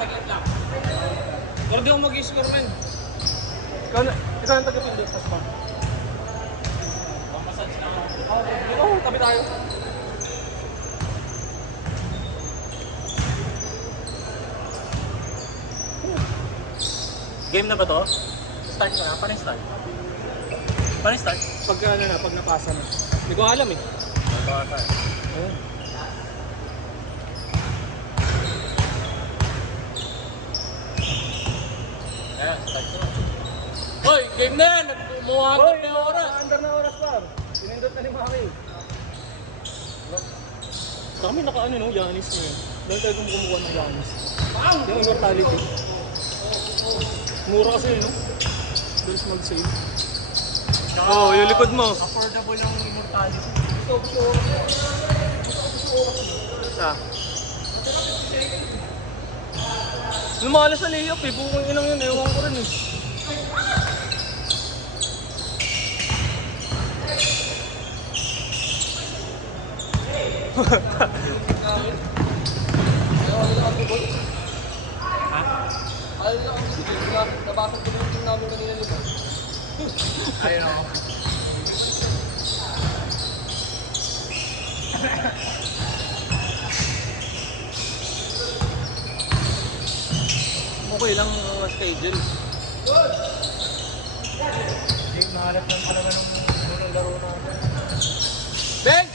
saglit lang. Pero di ako mag-i-score, men. Ikaw ang taga-pindot sa spam. Massage lang ako. Oo, tabi tayo. Game na ba to? Start ko na. Paano yung start? Paano yung start? Pag ano na, pag napasa na. Hindi ko alam eh. Ito ata. Ayun. Ayan, start ko na. Hoy, game na yan! Umuhanggot na yung oras! Under na oras pa. Pinindot na ni Maki. Kami naka-ano no, Yanis na yun. Dahil tayo kumukuha ng Yanis. Yung immortality. Mura kasi no? Bilis mag-save. Oo, yung likod mo. Affordable yung immortality. Isa. Lumalas sa layup eh. Bukong inang yun. Ewan ko rin eh. Ayun ako. Okay lang schedule. Game, nahanap lang talaga ng laro natin. Ben!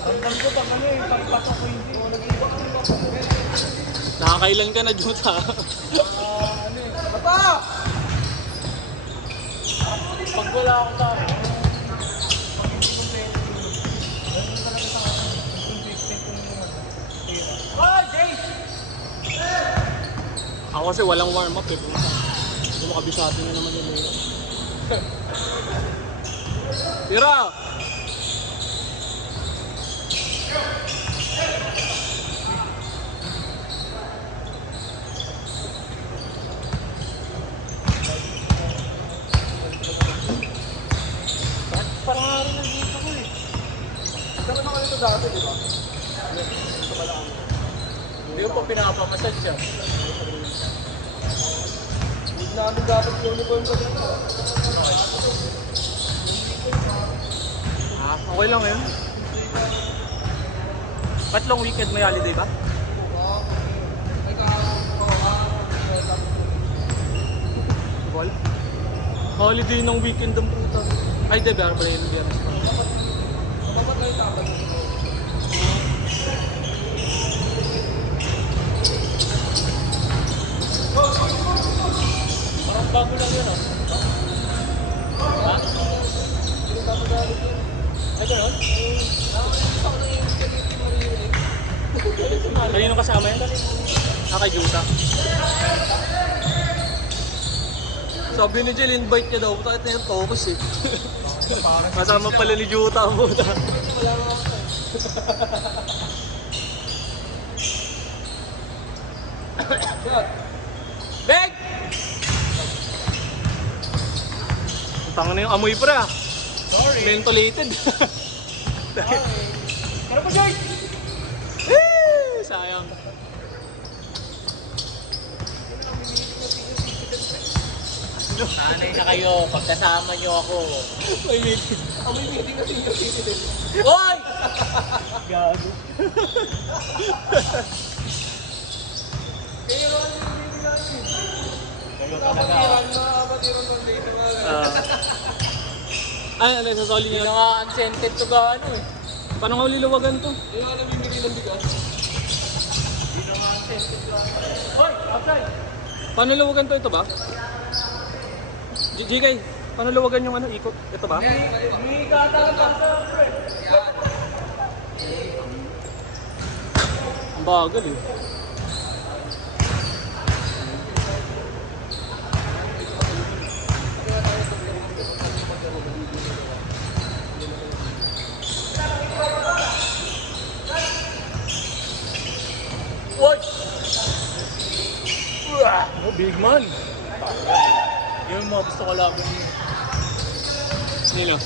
Ramdam ko pag ano eh, pagpatok ko hindi. Nakakailan ka na, Juta. Ano eh. Bata! Pag wala akong tao, pag hindi competitive, ganun talaga sa akin. Consistent yung tira. Oh, Jace! Ako kasi walang warm-up eh. Hindi mo kabisado na naman yung layup. Tira! Parang nga rin nandito ko eh. Saan naman ito dati, di ba? Hindi ko pa pinapamassage siya. Hindi namin dapat yung uniform ko dito. Okay lang yun. Tatlong weekend may holiday ba? Ball? Holiday ng weekend ng puta. Ay, di ba? Pala yung biyernes. Kapag na itapan mo. Parang bago lang yun ah. Ha? Ay, gano'n? Kanino kasama yan? Kay Juta. Sabi ni Jill, invite niya daw. Bakit na yung focus eh. Kasama pala ni Juta ang puta. Beg! Tanga na yung amoy pra. Sorry. Mentolated. Pero pa, Joy! Sayang. Sanay na kayo, pagkasama nyo ako. May meeting. May meeting kasi yung citizen. Hoy! Gago. Kayo lang yung meeting natin. Kayo talaga. Napatiran ng data nga. Ano, sa soli Hindi niya? na nga unscented to gaano eh. Paano nga liliwagan to? Hindi nga namimigay ng bigas. Hindi na nga unscented to gaano. Hoy! Outside! Paano luwagan to? Ito ba? GK, paano luwagan yung ano, ikot? Ito ba? May katalang sa pre. Ang bagal eh. Uy! Oh, big man. Yung mga gusto ko lang. Nino.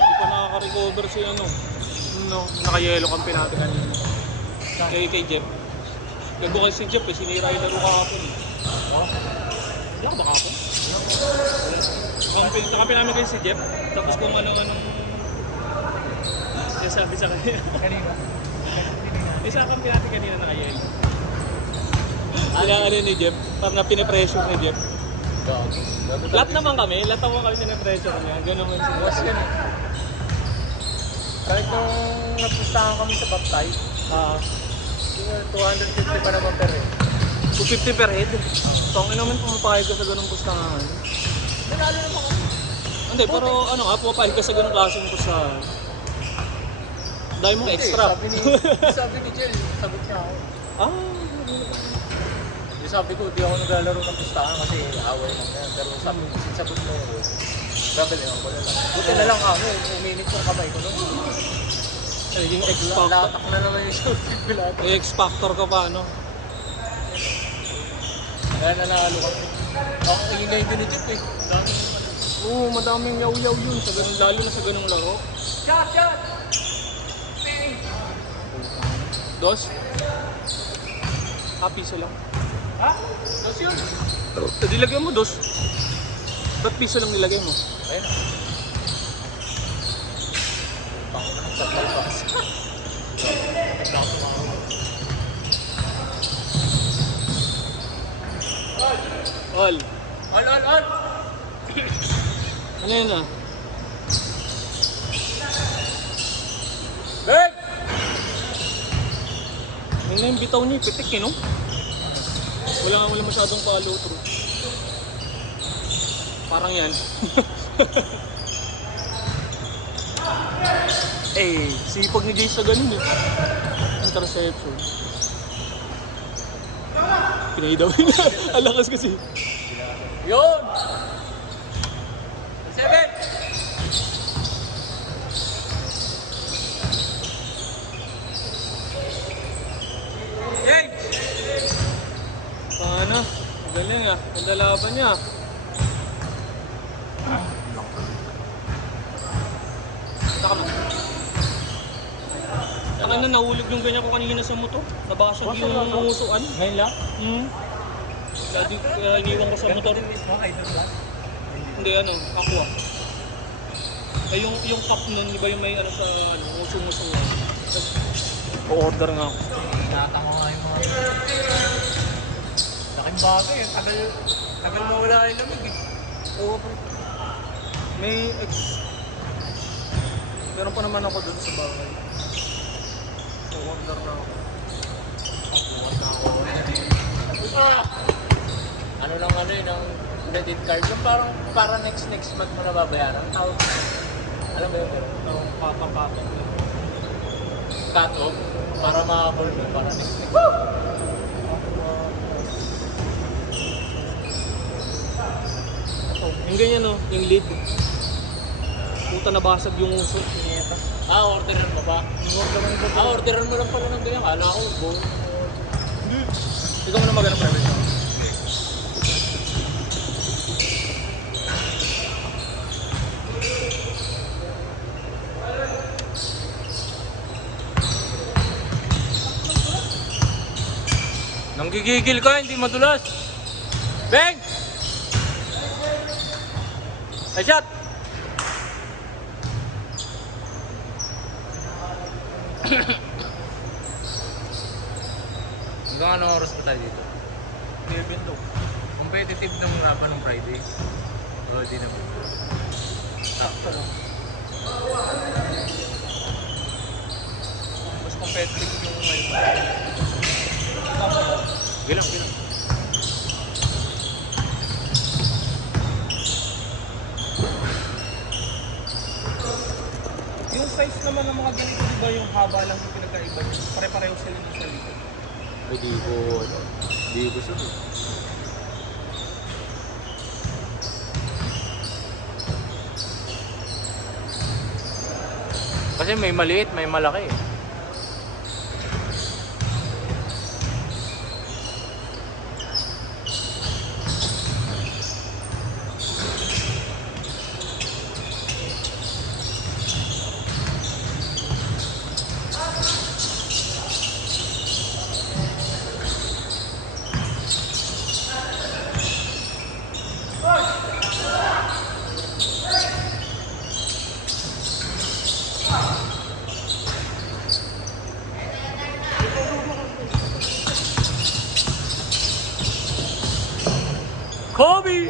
Hindi pa nakaka-recover si ano. No, naka-yellow kampi natin kanina. Kay Jeff. Gago kasi si Jeff eh, sinira yung laro kahapon eh. Wala ka ba kahapon? Kampi namin kayo si Jeff. Tapos kung anong sabi sa kanya. Kanina. Isa kampi natin kanina naka-yellow. Kailangan ni Jeff, parang na pinipressure ni Jeff. Lahat naman kami pinipressure niya. Ganun naman si Boss yan eh. Kahit nung nagpustahan kami sa Baptay, 250 pa naman per head. 250 per head. Tangin naman pumapayag ka sa ganung pustahan. Nanalo naman kami. Hindi, pero ano nga, pumapayag ka sa ganung klaseng pustahan. Dahil mong extra. Sabi ni Jel, sagot niya ako. Ah, Sabi ko, di ako naglalaro ng pustahan kasi away lang yan. Pero sagot mo ako, grabe lang ako na lang. Buti na lang ako, uminit yung kamay ko nun. yung X-Factor. Latak na naman yung shoot. May X-Factor ka pa, ano? Kaya nanalo kami. Ako ingay din ni Jeff eh. Dami. Oo, madaming yaw-yaw yun, sa ganun, lalo na sa ganung laro. Shot! Dos? Piso lang. Ha? Dos yun? Hindi lagyan mo, dos. Ba't piso lang nilagay mo? Ayun. Bako na sa talpas. All. All! Ano yun ah? Big! Yun na yung bitaw niya, pitik eh, no? Wala masyadong follow through. Parang yan. Eh, sipag ni Jace na ganun eh. Interception. Pinay daw yun. Alakas kasi. Yun! 7! James! Paano? Magaling ah. Ganda laban niya. Taka mo. Taka na, nahulog yung ganyan ko kanina sa motor. Nabasag yung musuan. Ngayon lang? Kaya iniwan ko sa motor. Hindi ano, aqua. Ay yung cup nun, di ba yung may ano sa ano, musong-musong na. O-order nga ako. Nakatama nga yung mga... Laking bagay eh. Tagal mawala yung lamig eh. Oo, bro. May meron pa naman ako dun sa bahay. O-order na ako. Ano lang ano yun, ang credit card. Yung parang para next month mo na babayaran. Tawag. Alam ba yun? Ang patang-patang. Cut off. Para makahabol mo. Para next month. Yung ganyan no, yung lid. Puta nabasag yung uso. Orderan mo ba? Orderan mo lang pala ng ganyan. Kala ko, buo. Ikaw mo na magana private mo. Nanggigigil ka, hindi madulas. Bang! Ay, shot! Hanggang ano oras pa tayo dito? 11 daw. Competitive ng rapa ng Friday. O, di naman. Sakto lang. Mas competitive yung ngayon. Gilang. Yung size naman ng mga ganito, di ba yung haba lang yung pinagkaiba niya? Pare-pareho sila dun sa likod. Ay, di ko sure. Kasi may maliit, may malaki. Kobe!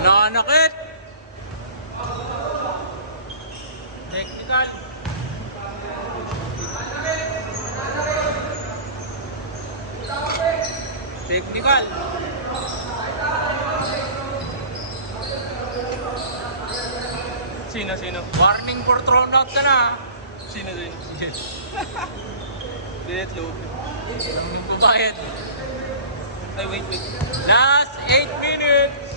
Nanakit! Technical. Technical. Sino? Warning for thrown out ka na. Sino? Dead load. Alam yung babayad. Ay, wait. Last 8 minutes!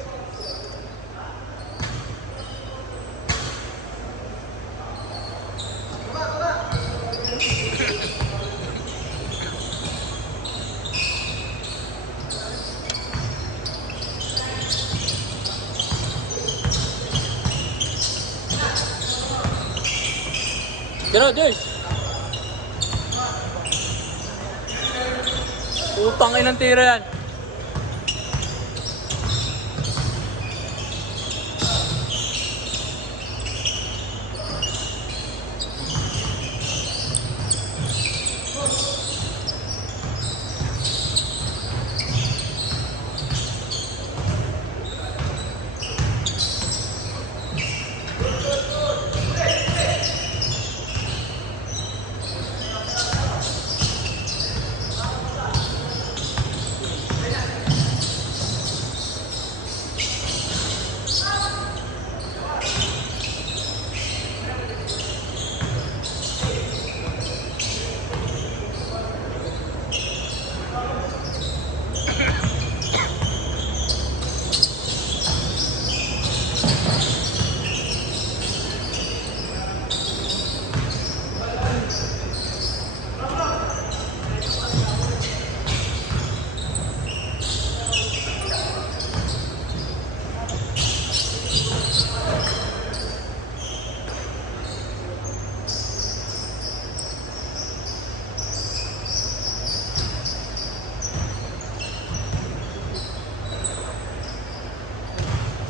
Tira, Joyce! Utang inang tira yan.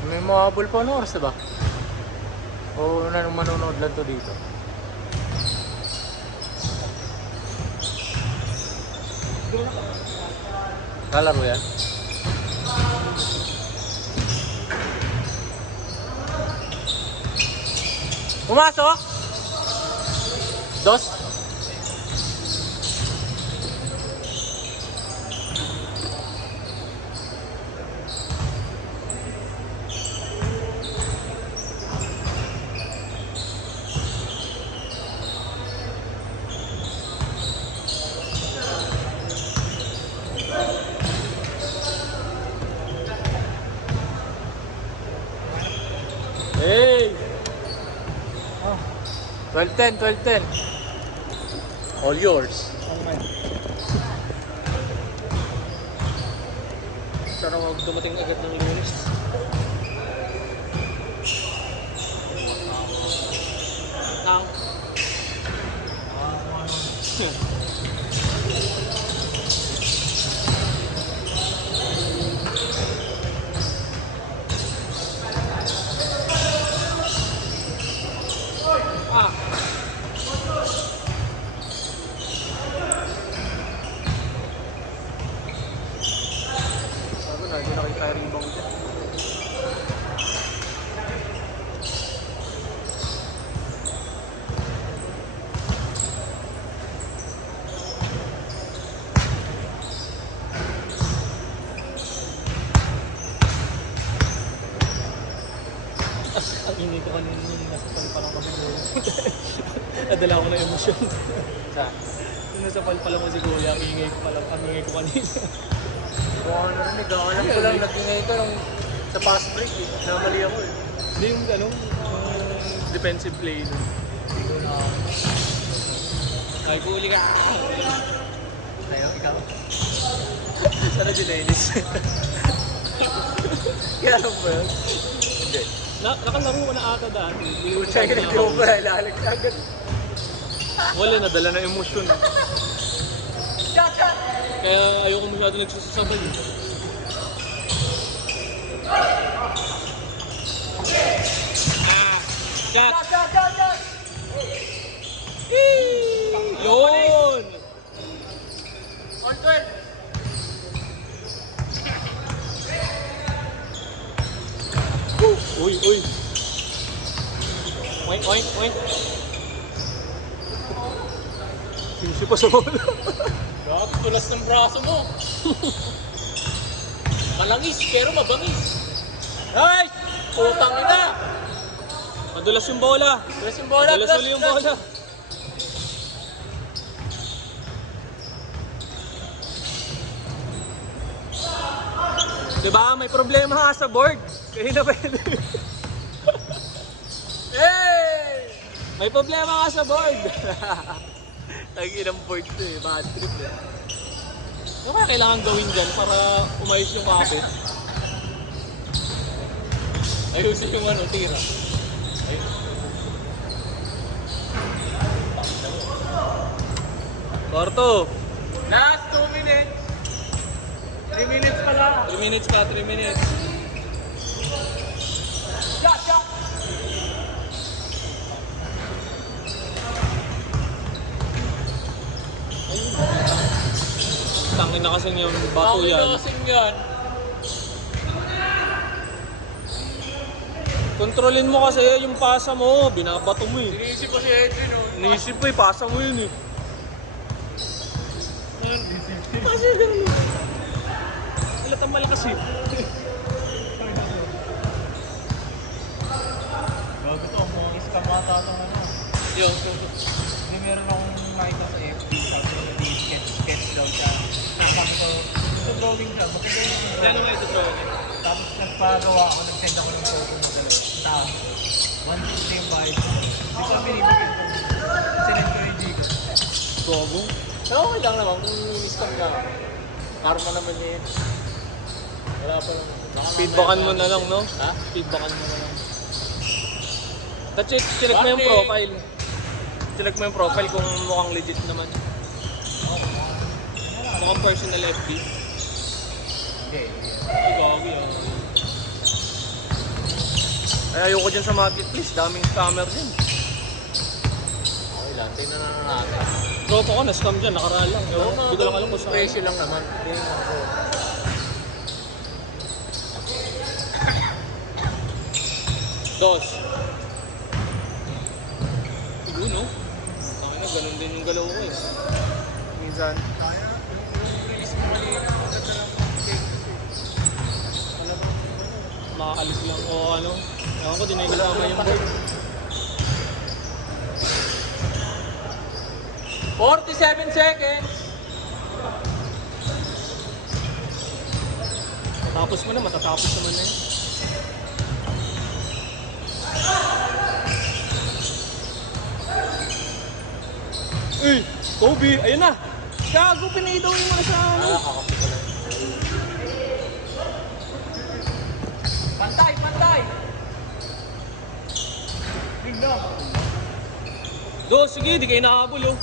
May mahabol pa ano oras diba? O manonood lang to dito? Lalaro yan? Pumasok? Dos? Hey! 12-10. All yours. Ang man. Sana wag dumating agad ng Lunes. Ang ah. Sabi na, hindi nakita yung rebound dyan. Ang ingay ko kanina yung nasa palpalang kami doon. Nadala ko na emosyon. Sa? Yung nasa palpalang ko si Kuya, ang ingay ko pala, ang ingay ko kanina. Kung ano rin, alam ko lang, nagingay ko lang sa fast break eh. Namali ako eh. Hindi yung yung defensive play doon. Hindi ko na. Ay, huli ka! Ayaw, ikaw. Sana si Dennis. Kaya lang ba yun? Hindi. Nakalaro ko na ata dati. Pucha yung nag-go ba? Ilalag na agad. Wala, nadala na emosyon. Kaya ayoko masyado nagsusabay. Ah! Shot! Yun! On 12! Uy, uy! Oink, oink, oink! Sinusi pa sa bola. Grabe, tulas ng braso mo. Malangis, pero mabangis. Nice! Putang ina! Madulas yung bola. Tulas yung bola, Madulas ulit yung bola. Diba? May problema ka sa board. Kaya na pwede. Hey! May problema ka sa board. Nag-inang board to eh. Bad trip eh. Ano kaya kailangan gawin dyan para umayos yung kapit? Ayusin yung ano, tira. Korto. Last 2 minutes. 3 minutes pala. 3 minutes pa, 3 minutes. Shot, shot! Tangin na kasing yung bato yan. Kasing yan. Kontrolin mo kasi yung pasa mo. Binabato mo eh. Sinisip ko si Edwin oh. Iniisip mo eh, pasa mo yun eh. Pasa yun ganun. Ilat ang malakas eh. Bago to, mga scam ata itong ano. Yung, Hindi meron akong nakita sa FB. Sabi ko na sketch daw siya. Sabi ko, ito drawing siya. Maganda yung yan naman ito bro. Tapos nagpagawa ako, nag-send ako ng photo mo dalawa. Tapos, 150 yung bayad. Hindi ko binibigyan ko. Sinend ko yung Gcash. Gogo. Pero okay lang naman kung scam na ako. Karma naman niya yun. Wala pa lang. Feedbackan mo na lang, no? Ha? Feedbackan mo na lang. Check mo yung Bakit? profile. Check mo yung profile kung mukhang legit naman. Mukhang personal FB. Okay. Ay, gogo yun. Ay, ayoko dyan sa marketplace. Daming scammer din. Okay lang, tingnan na natin. Tropa ko, na-scam dyan. Nakaraan lang. Hindi ko lang alam kung saan. Presyo lang naman. Tingnan ko. Dos. Siguro, no? Ay na, ganun din yung galaw ko eh. Minsan. Kaya, yung release mo mali na. Maganda lang ang cake. Talagang makakalis lang o ano. Ewan ko, di na kasama yung board. 47 seconds! Tapos mo na, matatapos naman na yun. Uy! Kobe, ayun na. Gago, pinidawin mo na sa ano. Kakapi ko lang. Pantay, pantay! Ring lang. Do, sige, di kayo nakahabol oh.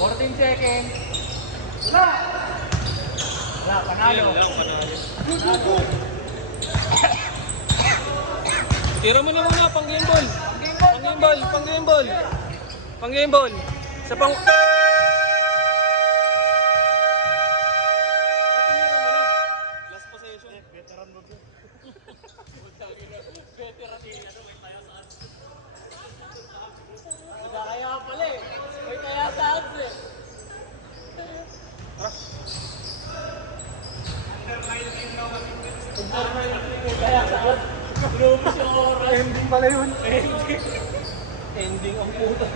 14 seconds. Wala, panalo. Ayun lang, panalo. Tira mo na muna, pang game ball. Pang game ball, pang game ball. Pang game ball. Sa pang... Tumira mo na. Last possession. Veteran mo dyan. Veteran din yan, may tayo sa ads. Kaya pala eh. May kaya sa ads eh. Kaya sa ads. Lumos yung oras. Ending pala yun. Ending ang puto.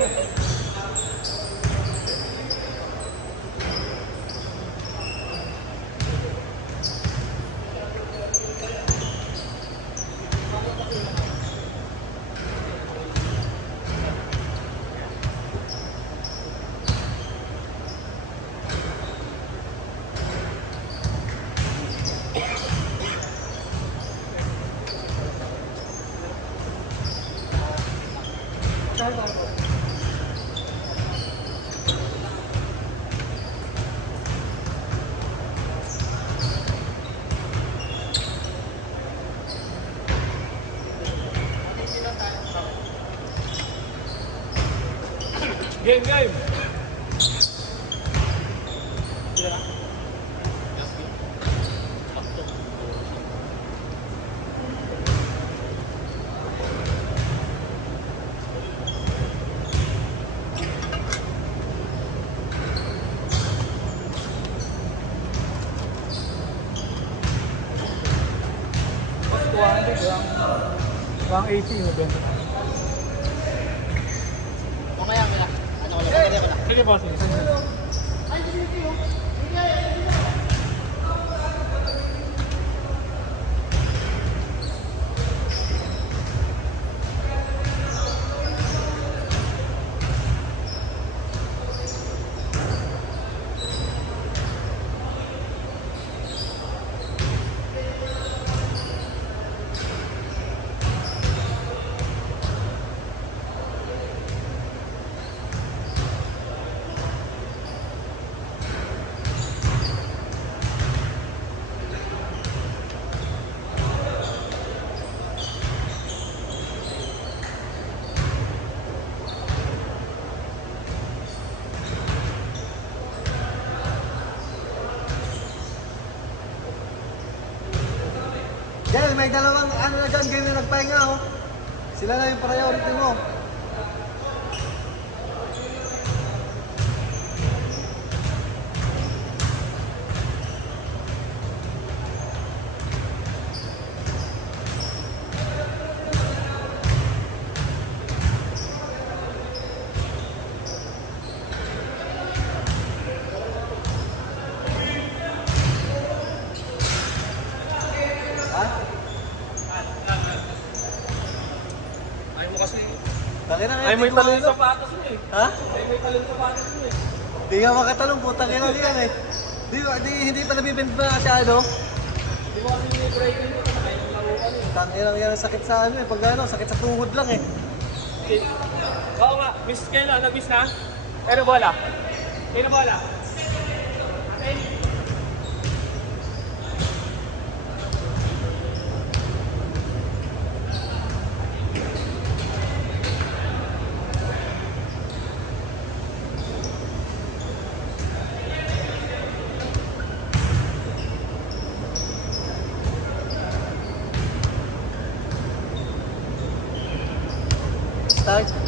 Game, game. Bang 80 mo ba? Mamaya mo na. Ano ko lang, mamaya mo na. Sige po, sige. Dahil may dalawang ano na dyan, game na nagpahinga oh. Sila na yung priority mo. Ha? Ayaw mo kasi. Tangina Ay, may di talon maano. sa patos mo eh. Ha? Ay, may talon sa patos mo eh. Di nga makatalong, putang ina yan eh. Hindi pa nabibend ba masyado? Di mo kasi may breaking mo. Ay, yung laro ka eh. Tangina yan, sakit sa ano eh. Pag ano, sakit sa tuhod lang eh. Okay. Oo nga, miss kayo na, nag-miss na. Pero bola. Kaya na bola. Okay. Start.